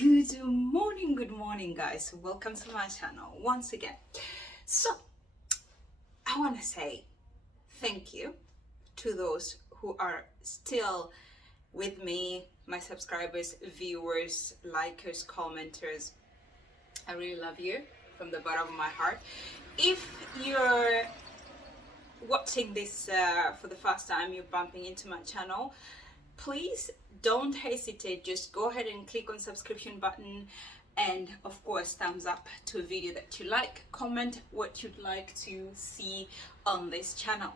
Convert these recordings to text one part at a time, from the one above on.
Good morning guys, welcome to my channel once again. So I want to say thank you to those who are still with me, my subscribers, viewers, likers, commenters. I really love you from the bottom of my heart. If you're watching this for the first time, you're bumping into my channel, please don't hesitate, just go ahead and click on subscription button, and of course thumbs up to a video that you like. Comment what you'd like to see on this channel.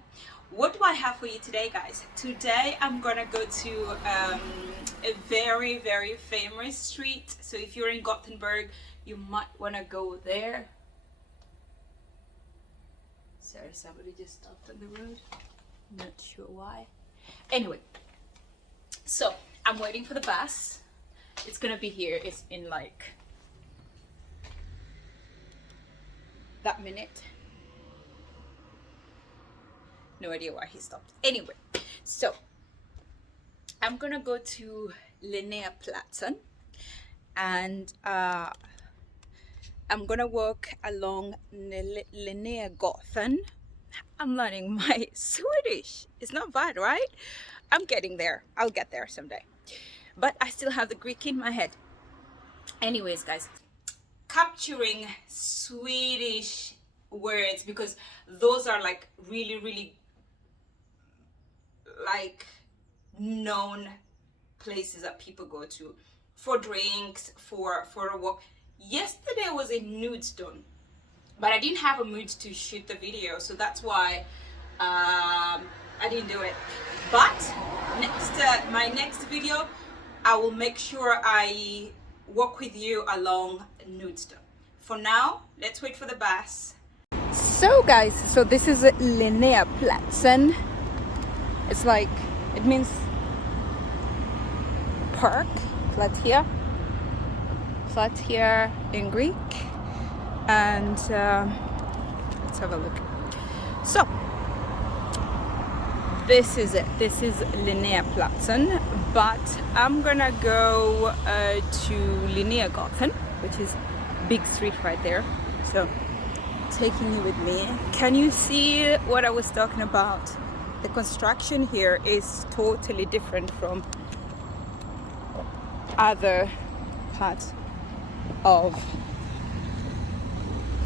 What do I have for you today, guys? Today I'm gonna go to a very famous street. So if you're in Gothenburg, you might want to go there. Sorry, somebody just stopped on the road, not sure why. Anyway, so I'm waiting for the bus. It's gonna be here. It's in like that minute. No idea why he stopped. Anyway, so I'm gonna go to Linnéplatsen, and I'm gonna walk along Linnegatan. I'm learning my Swedish. It's not bad, right? I'm getting there. I'll get there someday. But I still have the Greek in my head. Anyways, guys, capturing Swedish words, because those are like really like known places that people go to for drinks, for a walk. Yesterday was in Nudestone, but I didn't have a mood to shoot the video, so that's why I didn't do it. But my next video, I will make sure I walk with you along Nudestone. For now, let's wait for the bus. So guys, so this is Linnéplatsen. It's like, it means park, flat here in Greek. And let's have a look. So this is it. This is Linnéplatsen, but I'm gonna go to Linnegatan, which is big street right there. So taking you with me. Can you see what I was talking about? The construction here is totally different from other parts of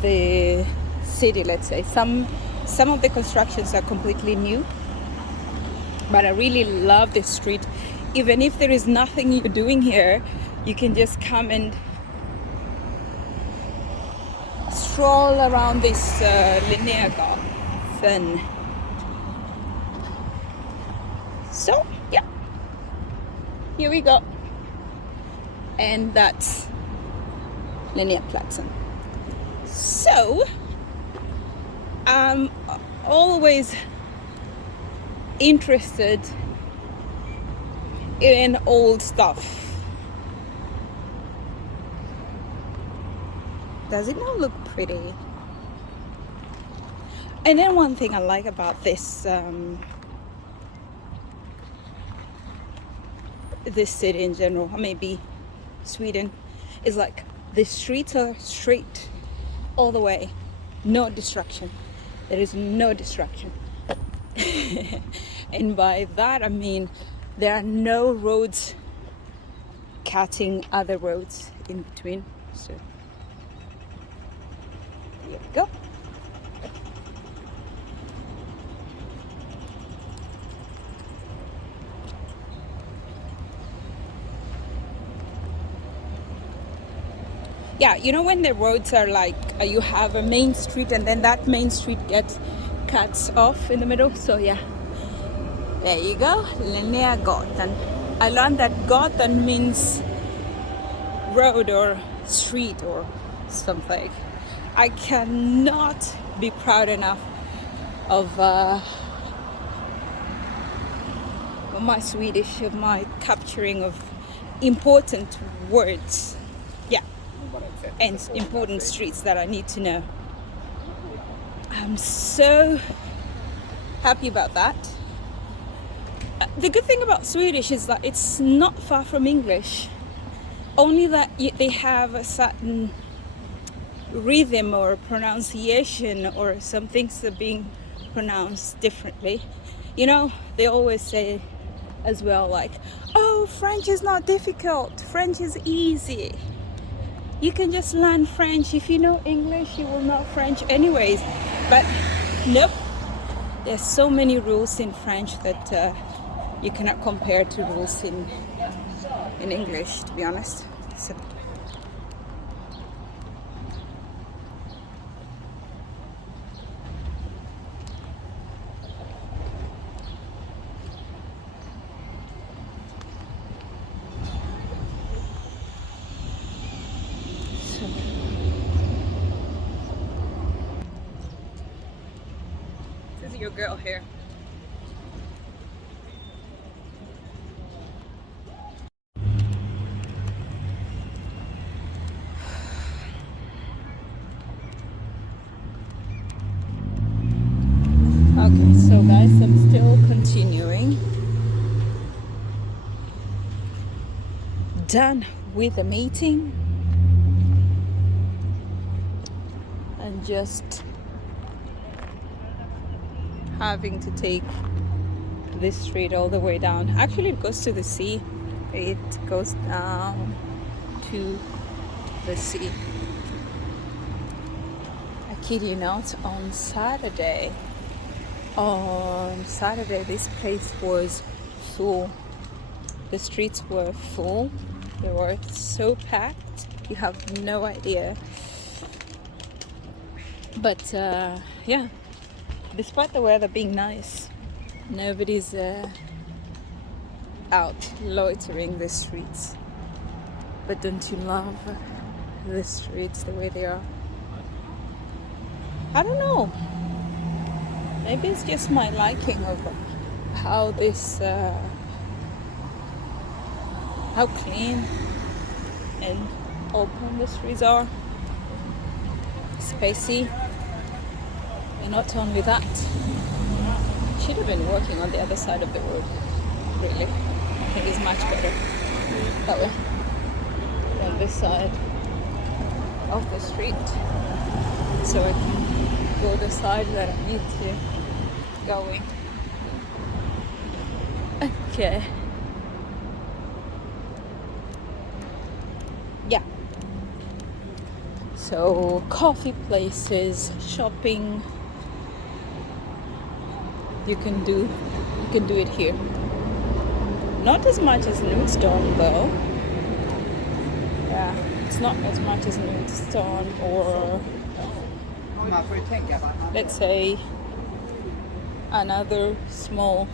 the city, let's say. Some of the constructions are completely new, but I really love this street. Even if there is nothing you're doing here, you can just come and stroll around this Linnegatan. So yeah, here we go, and that's Linnéplatsen. So I'm always interested in old stuff. Does it not look pretty? And then one thing I like about this this city in general, or maybe Sweden, is like the streets are straight all the way, no distraction. There is no distraction. And by that I mean there are no roads cutting other roads in between. So here we go. Yeah, you know when the roads are like you have a main street and then that main street cuts off in the middle. So yeah, there you go, Linnegatan. I learned that Gatan means road or street or something. I cannot be proud enough of my Swedish, of my capturing of important words. Yeah, and important streets that I need to know. I'm so happy about that. The good thing about Swedish is that it's not far from English. only that they have a certain rhythm or pronunciation, or some things are being pronounced differently. You know, they always say as well, like, oh, French is not difficult, French is easy, you can just learn French. If you know English, you will know French anyways. But nope, there's so many rules in French that you cannot compare to rules in English, to be honest. So this is your girl here. Okay, so guys, I'm still continuing. Done with the meeting and just having to take this street all the way down. Actually, it goes to the sea. It goes down to the sea. I kid you not, on Saturday, this place was full. The streets were full. They were so packed, you have no idea. But yeah, despite the weather being nice, nobody's out loitering the streets. But don't you love the streets the way they are? I don't know. Maybe it's just my liking of how this, how clean and open the streets are, spacey. And not only that, should have been working on the other side of the road. Really, I think it's much better that way than this side of the street, so I can go the side that I need to going. Okay. Yeah. So coffee places, shopping. You can do it here. Not as much as Nordstone though. Yeah, it's not as much as Nordstone or let's say another small,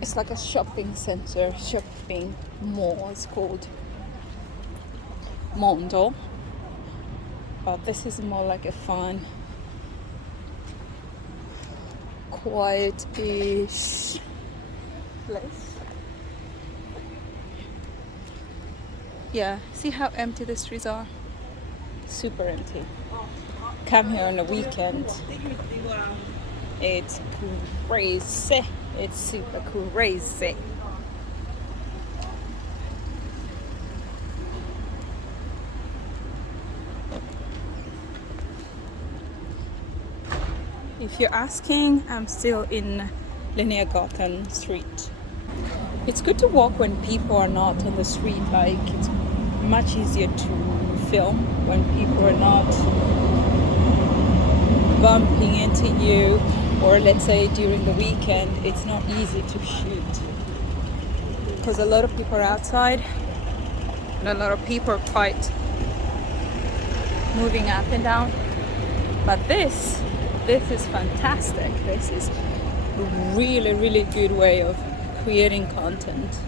it's like a shopping center, shopping mall. It's called Mondo, but this is more like a fun, quiet-ish place. Yeah, see how empty the streets are? Super empty. Come here on the weekend, it's crazy. It's super crazy. If you're asking, I'm still in Linnegatan street. It's good to walk when people are not on the street. Like, it's much easier to film when people are not bumping into you, or let's say during the weekend it's not easy to shoot because a lot of people are outside and a lot of people are quite moving up and down. But this is fantastic. This is a really good way of creating content.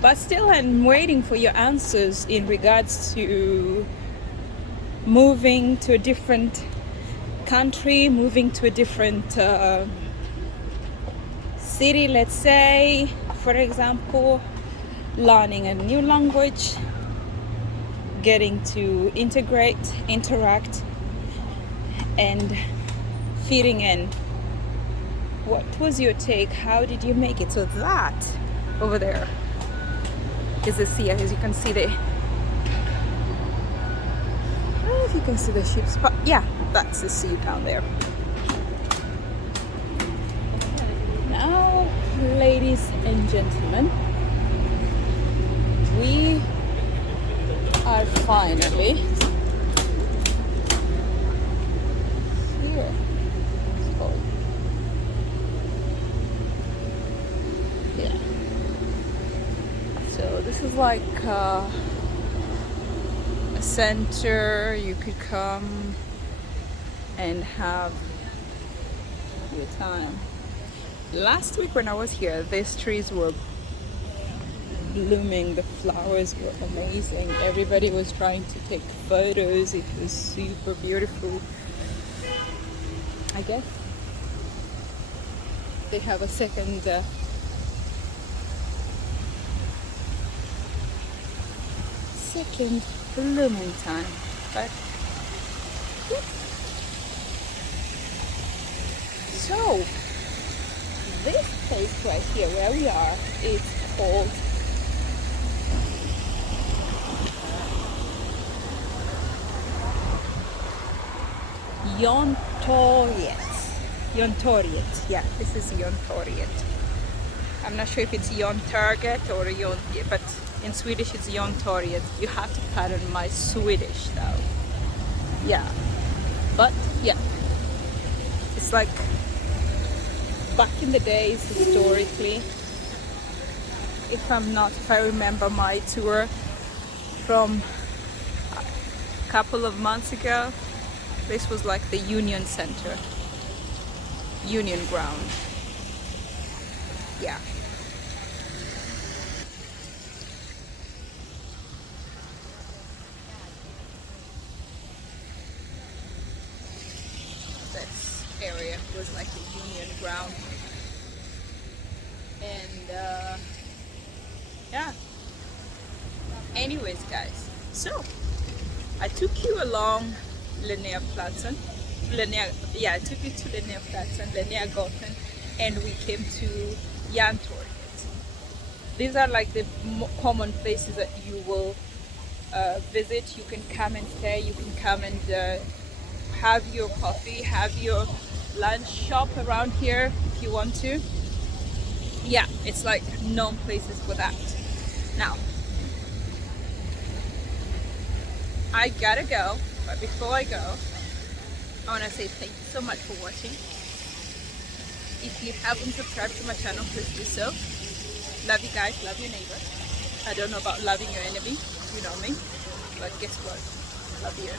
But still, I'm waiting for your answers in regards to moving to a different country, moving to a different city, let's say, for example, learning a new language, getting to integrate, interact, and fitting in what was your take? How did you make it? So that over there is the sea, as you can see there. I don't know if you can see the ships, but yeah, that's the sea down there. Now, ladies and gentlemen, we are finally here. Yeah. So this is like a center. You could come and have your time. Last week when I was here, these trees were blooming, the flowers were amazing, everybody was trying to take photos, it was super beautiful. I guess they have a second blooming time, but so this place right here where we are, it's called Järntorget. Yeah, this is Järntorget. I'm not sure if it's Järntorget or but in Swedish it's Järntorget. You have to pardon my Swedish though. Yeah, but yeah, it's like back in the days historically. If I remember my tour from a couple of months ago, this was like the Union Center, Union Ground. Yeah. This area was like the Union Ground. And yeah. Anyways, guys, so I took you along Linnéplatsen. I took you to Linnéplatsen, Linnegatan, and we came to Järntorget. These are like the common places that you will visit. You can come and stay, you can come and have your coffee, have your lunch, shop around here if you want to. Yeah, it's like known places for that. Now, I gotta go, but before I go, I want to say thank you so much for watching. If you haven't subscribed to my channel, please do so. Love you guys, love your neighbor. I don't know about loving your enemy, you know me, but guess what? Love you.